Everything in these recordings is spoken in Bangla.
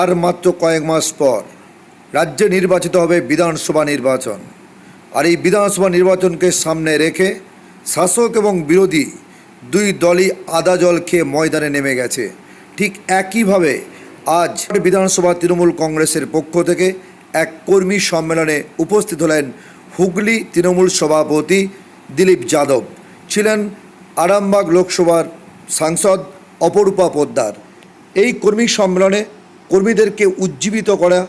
আর মাত্র কয়েক মাস পর রাজ্যে নির্বাচিত হবে বিধানসভা নির্বাচন। আর এই বিধানসভা নির্বাচনকে সামনে রেখে শাসক এবং বিরোধী দুই দলই আদা জল খেয়ে ময়দানে নেমে গেছে। ঠিক একইভাবে আজ বিধানসভা তৃণমূল কংগ্রেসের পক্ষ থেকে এক কর্মী সম্মেলনে উপস্থিত হলেন হুগলি তৃণমূল সভাপতি দিলীপ যাদব, ছিলেন আরামবাগ লোকসভার সাংসদ অপরূপা পোদ্দার। এই কর্মী সম্মেলনে কর্মীদেরকে উজ্জীবিত করা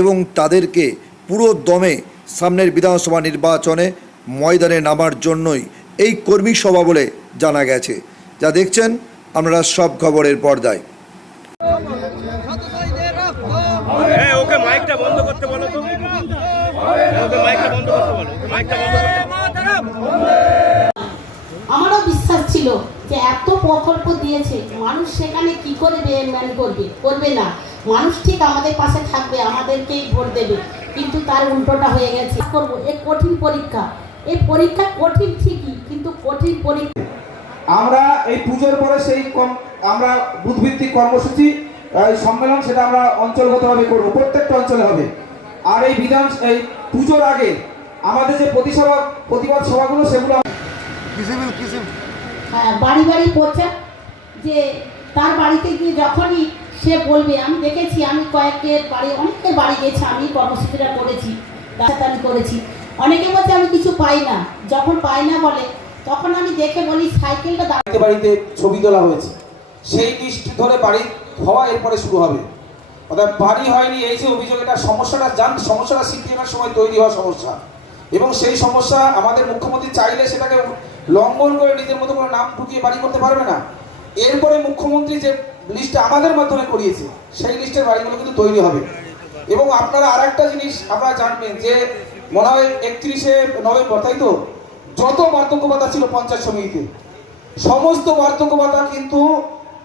এবং তাদেরকে পুরো দমে সামনের বিধানসভা নির্বাচনে ময়দানে নামার জন্যই এই কর্মী সভা বলে জানা গেছে। যা দেখছেন আপনারা সব খবরের পর্দায়। ওকে মাইকটা বন্ধ করতে বলো তো। ওকে মাইকটা বন্ধ করতে বলো। ওকে মাইকটা বন্ধ করতে বলো। আমারও বিশ্বাস ছিল যে এত প্রকল্প দিয়েছে, মানুষ সেখানে কি করে করবে না, মানুষ ঠিক আমাদের পাশে থাকবে, আমাদেরকেই ভোট দেবে। কিন্তু তার উল্টোটা হয়ে গেছে। করবো এই কঠিন পরীক্ষা, এই পরীক্ষা কঠিন ঠিকই, কিন্তু কঠিন পরীক্ষা। আমরা এই পুজোর পরে সেই আমরা বুথভিত্তিক কর্মসূচি সম্মেলন সেটা আমরা অঞ্চলগতভাবে করবো, প্রত্যেকটা অঞ্চলে হবে। আর এই এই পুজোর আগে আমাদের যে প্রতিবাদ সভাগুলো সেগুলো বাড়ি বাড়ি পৌঁছে, যে তার বাড়িতে গিয়ে যখনই সে বলবে, আমি দেখেছি, আমি কয়েকের বাড়ি, অনেকের বাড়ি গেছি, আমি কর্মসূচিটা করেছি, আমি করেছি। অনেকে বলছে আমি কিছু পাই না, যখন পাই না বলে তখন আমি দেখে বলি সাইকেলটা বাড়িতে বাড়িতে ছবি তোলা হয়েছে, সেই লিস্ট ধরে বাড়ি হওয়া এরপরে শুরু হবে। অর্থাৎ বাড়ি হয়নি এই যে অভিযোগ, এটা সমস্যাটা সিপিএমের সময় তৈরি হওয়া সমস্যা, এবং সেই সমস্যা আমাদের মুখ্যমন্ত্রী চাইলে সেটাকে লঙ্ঘন করে নিজের মতো করে নাম ঢুকিয়ে বাড়ি করতে পারবে না। এরপরে মুখ্যমন্ত্রী যে লিস্টটা আমাদের মাধ্যমে করিয়েছে সেই লিস্টের বাড়িগুলো কিন্তু তৈরি হবে। এবং আপনারা আর একটা জিনিস আপনারা জানবেন যে মনে হয় 31শে নভেম্বর, তাই তো, যত বার্ধক্য ভাতা ছিল পঞ্চায়েত সমিতিতে, সমস্ত বার্ধক্য ভাতা কিন্তু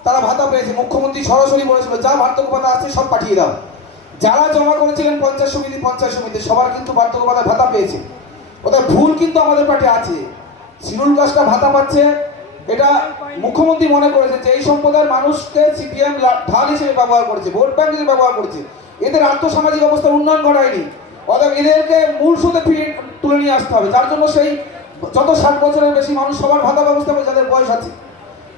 তারা ভাতা পেয়েছে। মুখ্যমন্ত্রী সরাসরি বলেছিল যা বার্ধক্য ভাতা আছে সব পাঠিয়ে দাও। যারা জমা করেছিলেন পঞ্চায়েত সমিতি সবার কিন্তু বার্ধক্য ভাতা পেয়েছে। ওদের ভুল কিন্তু আমাদের পার্টি আছে। শিডিউল কাস্টটা ভাতা পাচ্ছে, এটা মুখ্যমন্ত্রী মনে করেছে যে এই সম্প্রদায়ের মানুষকে সিপিএম ঢাল হিসেবে ব্যবহার করেছে, ভোট ব্যাংক হিসেবে ব্যবহার করেছে, এদের আর্থসামাজিক অবস্থার উন্নয়ন ঘটায়নি। অর্থাৎ এদেরকে মূল সুদে ফিরে তুলে নিয়ে আসতে হবে, যার জন্য সেই যত 60 বছরের বেশি মানুষ সবার ভাতা ব্যবস্থা করে যাদের বয়স আছে।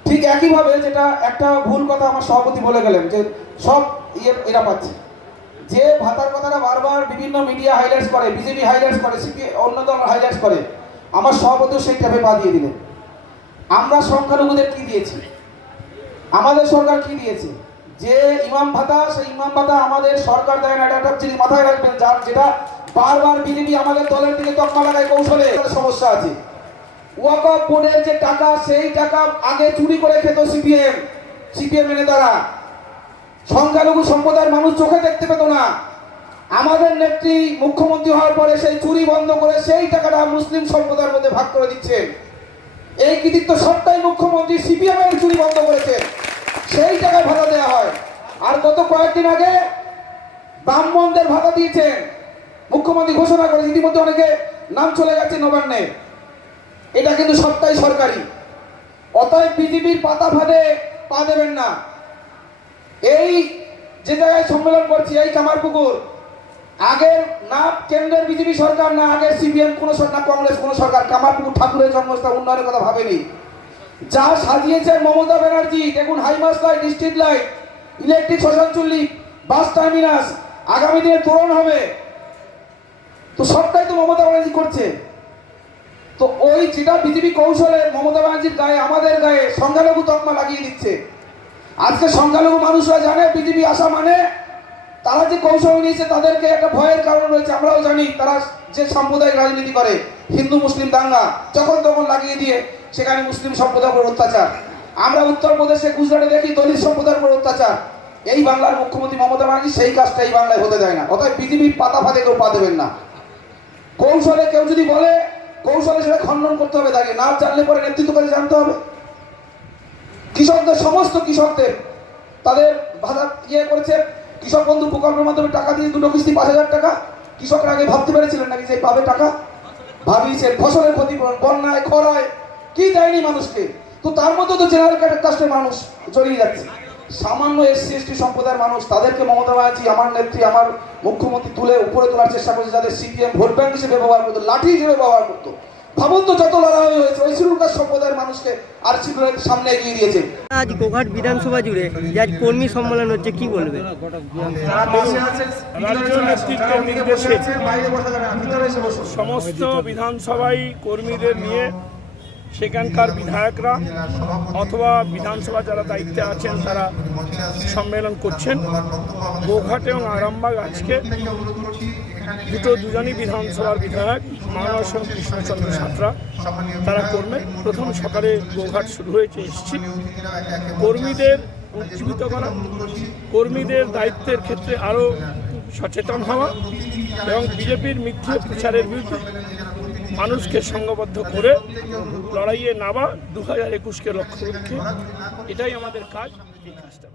ঠিক একইভাবে যেটা একটা ভুল কথা আমার সভাপতি বলে গেলেন যে সব এরা পাচ্ছে, যে ভাতার কথাটা বারবার বিভিন্ন মিডিয়া হাইলাইটস করে, বিজেপি হাইলাইটস করে, অন্য দল হাইলাইটস করে, আমার সভাপতিও সেই ট্যাপে পা দিয়ে দিলেন। আমরা সংখ্যালঘুদের কি দিয়েছি, আমাদের সরকার কি দিয়েছে? যে ইমাম ভাতা, সেই ইমাম ভাতা আমাদের সরকার দেয় না, এটা যিনি মাথায় রাখবেন, যেটা বারবার বিজেপি আমাদের দলের দিকে তকমা লাগায় কৌশলে সমস্যা আছে। ওয়াকফ বোর্ডের যে টাকা, সেই টাকা আগে চুরি করে খেত সিপিএম নেতারা। সংখ্যালঘু সম্প্রদায়ের মানুষ চোখে দেখতে পেত না। আমাদের নেত্রী মুখ্যমন্ত্রী হওয়ার পরে সেই চুরি বন্ধ করে সেই টাকাটা মুসলিম সম্প্রদায়ের মধ্যে ভাগ করে দিচ্ছেন। এই কৃতিত্ব সবটাই মুখ্যমন্ত্রী সিপিএম এর চুরি বন্ধ করেছে, সেই টাকায় ভাতা দেওয়া হয়। আর গত কয়েকদিন আগে ব্রাহ্মণদের ভাতা দিয়েছেন মুখ্যমন্ত্রী ঘোষণা করে, ইতিমধ্যে অনেকে নাম চলে গেছে নবান্নে। এটা কিন্তু সবটাই সরকারি। অতএব বিজেপির পাতা ফাঁদে পা দেবেন না। এই যে জায়গায় সম্মেলন করছি, এই কামারপুকুর, আগের না কেন্দ্রের বিজেপি সরকার, না আগের সিপিএম কোনো না কংগ্রেস কোনো সরকার কামারপুকুর ঠাকুরের জন্মস্থান উন্নয়নের কথা ভাবেনি। যা সাজিয়েছে মমতা ব্যানার্জি, দেখুন high mast light, street light, electric শ্মশান চুল্লি, বাস টার্মিনাস, আগামী দিনে তোরণ হবে, তো সবটাই তো মমতা ব্যানার্জি করছে। তো ওই যেটা বিজেপি কৌশলে মমতা ব্যানার্জির গায়ে, আমাদের গায়ে সংখ্যালঘু তকমা লাগিয়ে দিচ্ছে। আজকে সংখ্যালঘু মানুষরা জানে বিজেপি আসা মানে তারা যে কৌশল নিয়েছে, তাদেরকে একটা ভয়ের কারণ রয়েছে। আমরাও জানি তারা যে সাম্প্রদায়িক রাজনীতি করে, হিন্দু মুসলিম দাঙ্গা যখন তখন লাগিয়ে দিয়ে সেখানে মুসলিম সম্প্রদায়ের উপর অত্যাচার। আমরা উত্তরপ্রদেশে, গুজরাটে দেখি দলিত সম্প্রদায়ের উপর অত্যাচার। এই বাংলার মুখ্যমন্ত্রী মমতা ব্যানার্জি সেই কাজটা এই বাংলায় হতে দেয় না। অর্থাৎ বিজেপির পাতা ফাঁদে কেউ পা দেবেন না। কৌশলে কেউ যদি বলে, কৌশলে সেটা খণ্ডন করতে হবে, তাকে না জানলে পরে নেতৃত্ব করে জানতে হবে। কৃষকদের, সমস্ত কৃষকদের তাদের ভাতা করেছে, কৃষক বন্ধু প্রকল্পের মাধ্যমে টাকা দিয়ে 2টো কিস্তি 5000 টাকা। কৃষকরা আগে ভাবতে পেরেছিলেন নাকি যে পাবে টাকা? ভাবিয়েছেন ফসলের ক্ষতিপূরণ, বন্যায়, খরায় কি দেয়নি মানুষকে। তো তার মধ্যে তো জেনারেল কাস্টের মানুষ জড়িয়ে যাচ্ছে। সামান্য এসসি এসটি সম্প্রদায়ের মানুষ, তাদেরকে মমতা ব্যানার্জি আমার নেত্রী আমার মুখ্যমন্ত্রী তুলে উপরে তোলার চেষ্টা করছে, যাদের সিপিএম ভোট ব্যাংক হিসেবে ব্যবহার করতো, লাঠি হিসেবে ব্যবহার করতো। ভাবুন তো যত লড়াই হয়েছে ওই শিডিউল কাস্ট সম্প্রদায়ের মানুষকে আর শিডিউলের সামনে এগিয়ে দিয়েছে। আজ গোঘাট বিধানসভা জুড়ে যে আজ কর্মী সম্মেলন হচ্ছে, কি বলবে? রাজ্য নেতৃত্বের নির্দেশে সমস্ত বিধানসভায় কর্মীদের নিয়ে সেখানকার বিধায়করা অথবা বিধানসভা যারা দায়িত্বে আছেন তারা সম্মেলন করছেন। গোঘাট এবং আরামবাগ আজকে দুজনই বিধানসভার বিধায়ক মানস কৃষ্ণচন্দ্র সাঁতরা তারা করবেন। প্রথম সকালে গোঘাট শুরু হয়েছে, এসছি কর্মীদের উজ্জীবিত করা, কর্মীদের দায়িত্বের ক্ষেত্রে আরও সচেতন হওয়া এবং বিজেপির মিথ্যে প্রচারের বিরুদ্ধে মানুষকে সংঘবদ্ধ করে লড়াইয়ে নামা 2021-কে লক্ষ্য রেখে এটাই আমাদের কাজ। এই কাজটা